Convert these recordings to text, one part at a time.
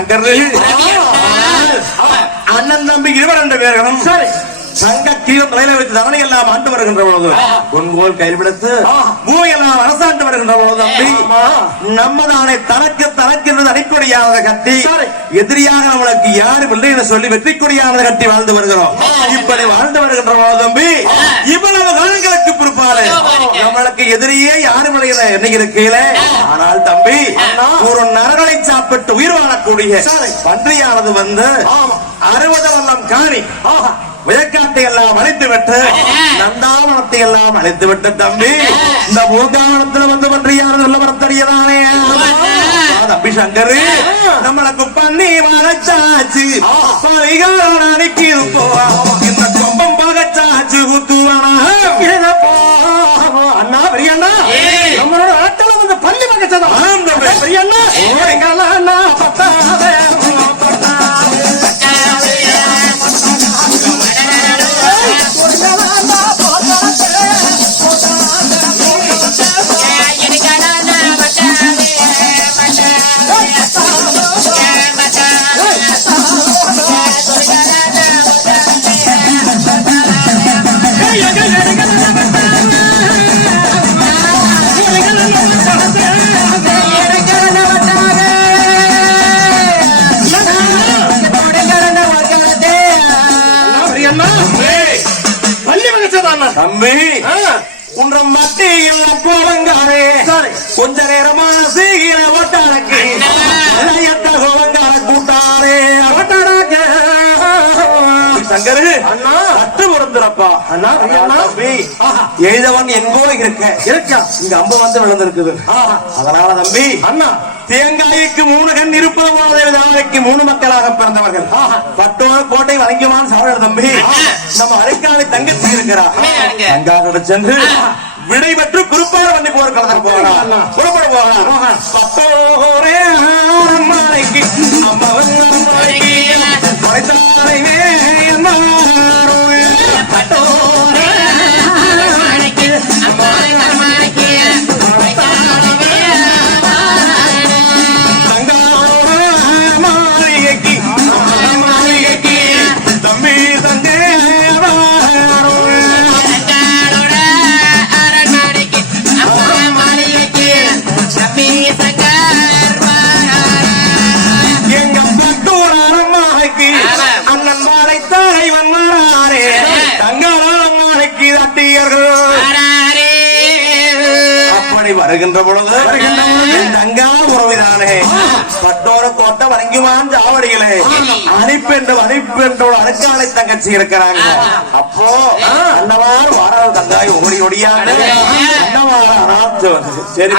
சங்கர் அண்ணன் தம்பி 22 பேர்களும் சங்க கீழம் தலையில வைத்து தவணை எல்லாம் ஆண்டு வருகின்ற பொழுது பொன்கோல் கைவிடுத்து பூமி எல்லாம் அரசாண்டு வருகின்ற பொழுது தம்பி நம்மதானே தனக்கு தனக்கு அடிக்கொடியானதை கட்டி எதிரியாக நம்மளுக்கு யாரும் இல்லை என்று சொல்லி வெற்றி கொடியானதை கட்டி வாழ்ந்து வருகிறோம். இப்படி வாழ்ந்து வருகின்ற பொழுது தம்பி இவ்வளவு காலங்களுக்கு பிற்பாடு நம்மளுக்கு எதிரியே யாரும் இல்லை என்னைக்கு இருக்கையில, ஆனால் தம்பி ஒரு நரகளை சாப்பிட்டு உயிர் வாழக்கூடிய பன்றியானது வந்து 60 வல்லம் காணி வயக்காட்டை எல்லாம் அழைத்து விட்டு நந்தாவனத்தை எல்லாம் அழைத்து விட்டு தம்பி இந்த பூதாவனத்தில் வந்து பன்றியானது உள்ள வரத்தடியதானே தம்பி சங்கர் நம்மளுக்கு பண்ணி வளச்சாச்சு அன்னைக்கு இந்த கொம்பம் பகச்சாச்சு குத்துவானா அண்ணா பெரியண்ணா நம்மளோட ஆட்டல வந்து பள்ளி பகச்சதான் பெரியண்ணா எங்கெல்லாம் பத்தாத தம்பி குன்றம் மட்டியில் கோலங்காரே கொஞ்ச நேரமா சீகிர வட்டாரக்கு கோலங்கார கூட்டாரே வட்டாரக்க சங்கரு அண்ணா அட்டு பொருந்துறப்பா அண்ணா தம்பி எழுதவன் எங்கோ இருக்கா இங்க அம்பு வந்து விழுந்திருக்குது. அதனால தம்பி அண்ணா தேங்காய்க்கு 3 கண் இருப்பது போதைக்கு 3 மக்களாக பிறந்தவர்கள் பட்டோட கோட்டை வழங்கியவான் சாவல் தம்பி நம்ம அரைக்காலை தங்கச்சி இருக்கிறா தங்காக சென்று விடை பெற்று குறிப்பாடு பண்ணி போற கலந்து போகலாம் புறப்பட போகலாம். பத்தோரே அம்மாளைக்கு அம்மாவன் பட்டோரே வருகின்ற பொழுது தங்கா உறவினானே பட்டோர கோட்டை வழங்குவான் ஜாவடிகளே அனுப்பென்றோட அருக்காலை தங்கச்சி இருக்கிறாங்க. அப்போ அண்ணவார் வார தங்காய் ஓடி ஒடியாண்டு சரி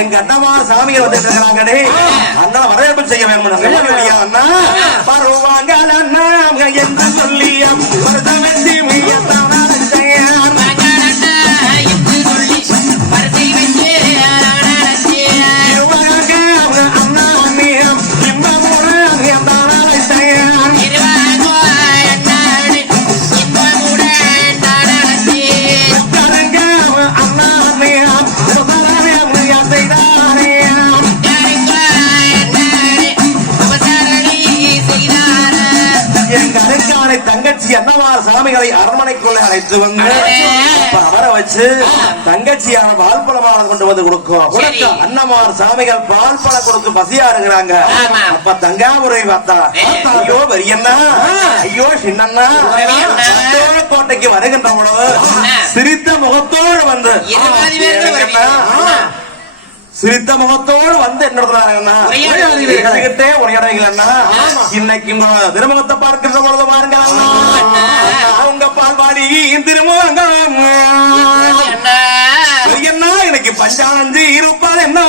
எங்க அண்ணவார் சாமியை வந்துட்டு இருக்கிறாங்கடே அண்ணா வரவேற்பு செய்ய வேண்டும் அண்ணா வருவாங்க என்று சொல்லி தங்கச்சி அண்ணவார் சாமிகளை அரண்மனைக்குள்ள அழைத்து வந்து அவரை வச்சு தங்கச்சியான பால் பழமானது கொண்டு வந்து கொடுக்கும். அண்ணமார் சாமிகள் பால் பழம் கொடுத்து பசியா இருக்கிறாங்க. அப்ப தங்காபுரை பார்த்தா ஐயோ பெரியண்ணா ஐயோ சின்னண்ணா கோட்டைக்கு வருகின்ற பொழுது சிரித்த முகத்தோடு வந்து சிரித்த முகத்தோடு வந்து என்ன உரையாடுவீங்களா இன்னைக்கு திருமுகத்தை பார்க்கின்ற பொழுது பாருங்க அவங்க பால்வாடி திருமுகங்க என்ன இன்னைக்கு பஞ்சானஞ்சு இருப்பாது என்ன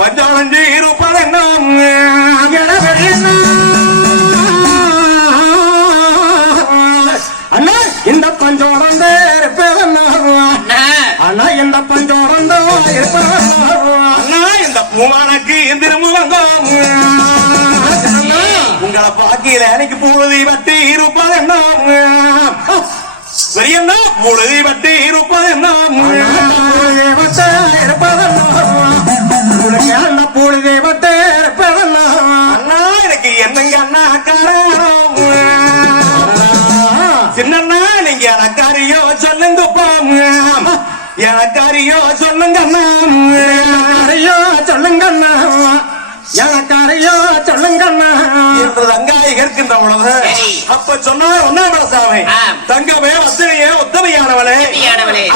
பஞ்சானஞ்சு இருப்பாது என்ன அண்ணா இந்த பஞ்சோரம் அண்ணா இந்த பஞ்சோரம் அண்ணா இந்த பூமானுக்கு திருமுகங்க உங்களை பாக்கியில எனக்கு பொழுதி வட்டி இருப்பது என்ன பெரியண்ணா பொழுதி வட்டி இருப்பது என்ன இருப்பது பொழுதை வட்டி எனக்காரியோ சொல்லுங்க அண்ணா, எனக்காரியோ சொல்லுங்க அண்ணா, எனக்காரியோ சொல்லுங்க அண்ணா என்று தங்காய் கேட்கின்ற பொழுது அப்ப சொன்னார் ஒன்னாமலசாமி, தங்கமே வசனையே உத்தமையானவளே,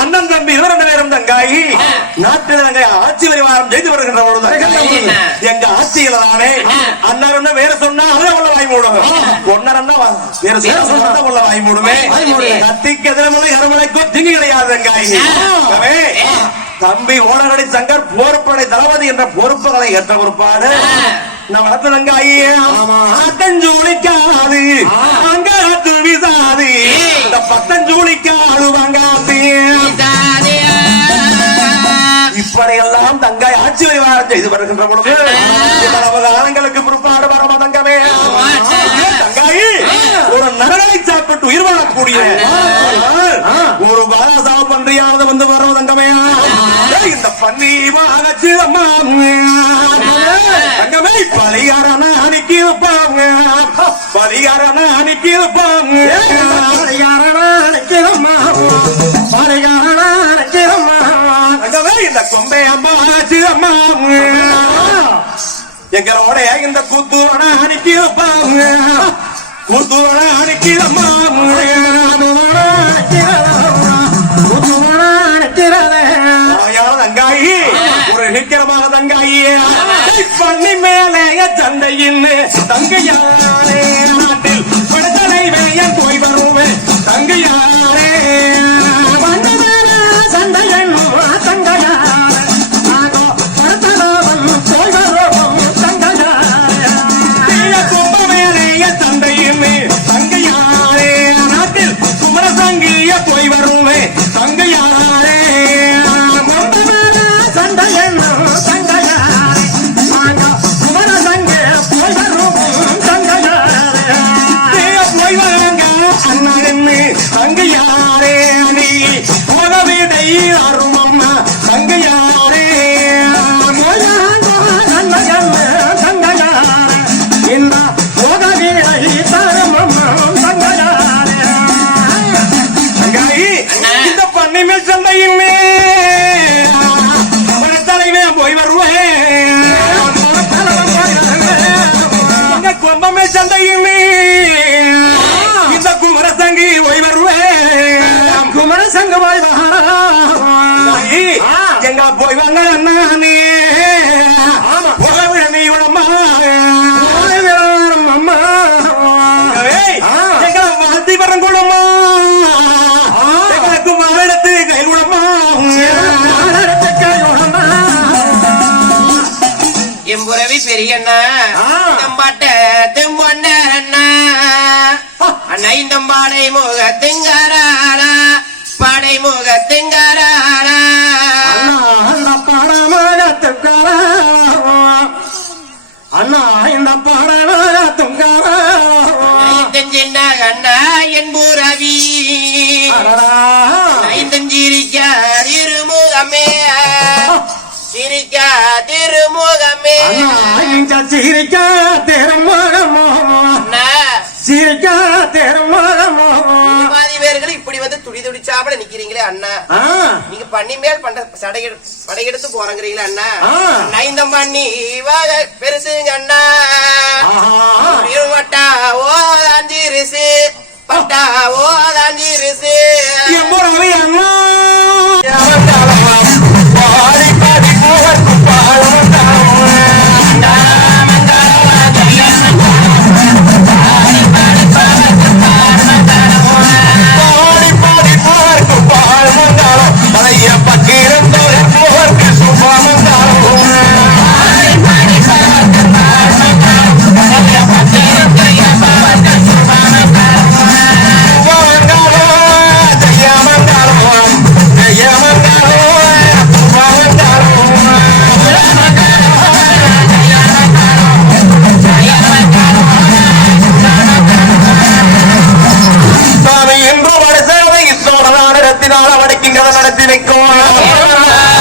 அண்ணன் தம்பி 2 பேரும் தங்காயி நாட்டில் தங்கை ஆட்சி பரிவாரம் செய்து வருகின்ற பொழுது எங்க ஆட்சியில தானே அண்ணன் வேற சொன்னா அதை உள்ள வாய் மூடும், ஒன்னரன்னா வேற சொன்னா உள்ள வாய் மூடுமே, கத்திக்கு எதிரமலை அருமலைக்கும் திங்கி கிடையாது தங்காயி. தம்பி ஓடகடி சங்கர் போர்ப்படை தளபதி என்ற பொறுப்புகளை ஏற்ற பொறுப்பாடு நம்ம வளர்த்ததங்க ஐயா பத்தஞ்சூழிக்காது அங்காத்து விசாது, இந்த பத்தஞ்சூழிக்காது அங்காத்து இப்படியெல்லாம் தங்காய் ஆட்சி விவகாரம் செய்து வருகின்ற பொழுது காலங்களுக்கு பிற்பாடு வரமா தங்கமே தங்காயி ஒரு நரகளை சாப்பிட்டு உயிர் வாழக்கூடிய ஒரு பாலாசாவ பன்றியானது வந்து வரும் தங்கமே, இந்த பன்னி வாழச்சு அம்மா தங்கமே பலிகாரன அணிக்கி வைப்பாங்க, பலிகாரன அணிக்கி வைப்பாங்க, பலிகாரன அணிக்கிறம்மா, பலிகாரன அணிக்கிறம்மா தங்கமே இந்த கொம்பை அம்மா ஆச்சு அம்மா எங்களோட இந்த கூத்தூரன அணிக்கி வைப்பாங்க, கூத்தூரன அணிக்கிறம்மா தங்காயி ஒரு நிக்கிறமாக தங்காயி பண்ணி மேலேய சந்தையின் தங்கையாரே நாட்டில் விடுதலை வேயன் போய் வருவேன் தங்கையாரே சந்தையன் தங்கையாரே போய் வருவோம் தங்கையாரே கும்ப மேலேய சந்தையின் தங்கையாரே நாட்டில் குமரசங்கிய போய் வருவேன் தங்கையாரே தங்கையாரே நீ உலவிடை அருமம்மா தங்கையாரே தங்கையாரே இந்த உலவிடை தருமம்மா தங்கையாரே தங்காயி இந்த பன்னிமேல் சந்தையுமே தலைவே போய் வருவேன் கொம்பமே சந்தையுமே இந்த குமரசங்கி போய் வருவேன், குமரசங்க போய் எங்க போய் வாங்க அண்ணானே நீ உடம்பா அம்மா எங்களை வாழ்த்தி வரங்குடமா எங்களுக்கு மாநிலத்து கை உடம்பா எம்புறவி பெரியண்ணா தம்பாட்ட தெம்பொன்ன அண்ணா அண்ணா இந்த பாடை முகத்திங்காரா பாடை முகத்திங்காரா பாடமாகத்துக்காரா அண்ணா இந்த பாடமாகத்துக்காரா சின்ன அண்ணா என்புறவி ஐந்தஞ்சிரிக்கா திருமுகமே சிரிக்கா திருமுகமே சிரிக்கா திருமுகமோ சிரிக்கா திருமுகமோ பாதி பேர்கள் இப்படி வந்து துடி துடிச்சாமல நிக்கிறீங்களே அண்ணா, நீங்க பண்ணி மேல் படையெடுத்து போறங்கிறீங்களே அண்ணா, இந்த பண்ணி வாக பெருசுங்க அண்ணா மட்டா ஓதாஞ்சிருசு பட்டா ஓதாஞ்சிருசு அண்ணா நடத்தி வைக்கும்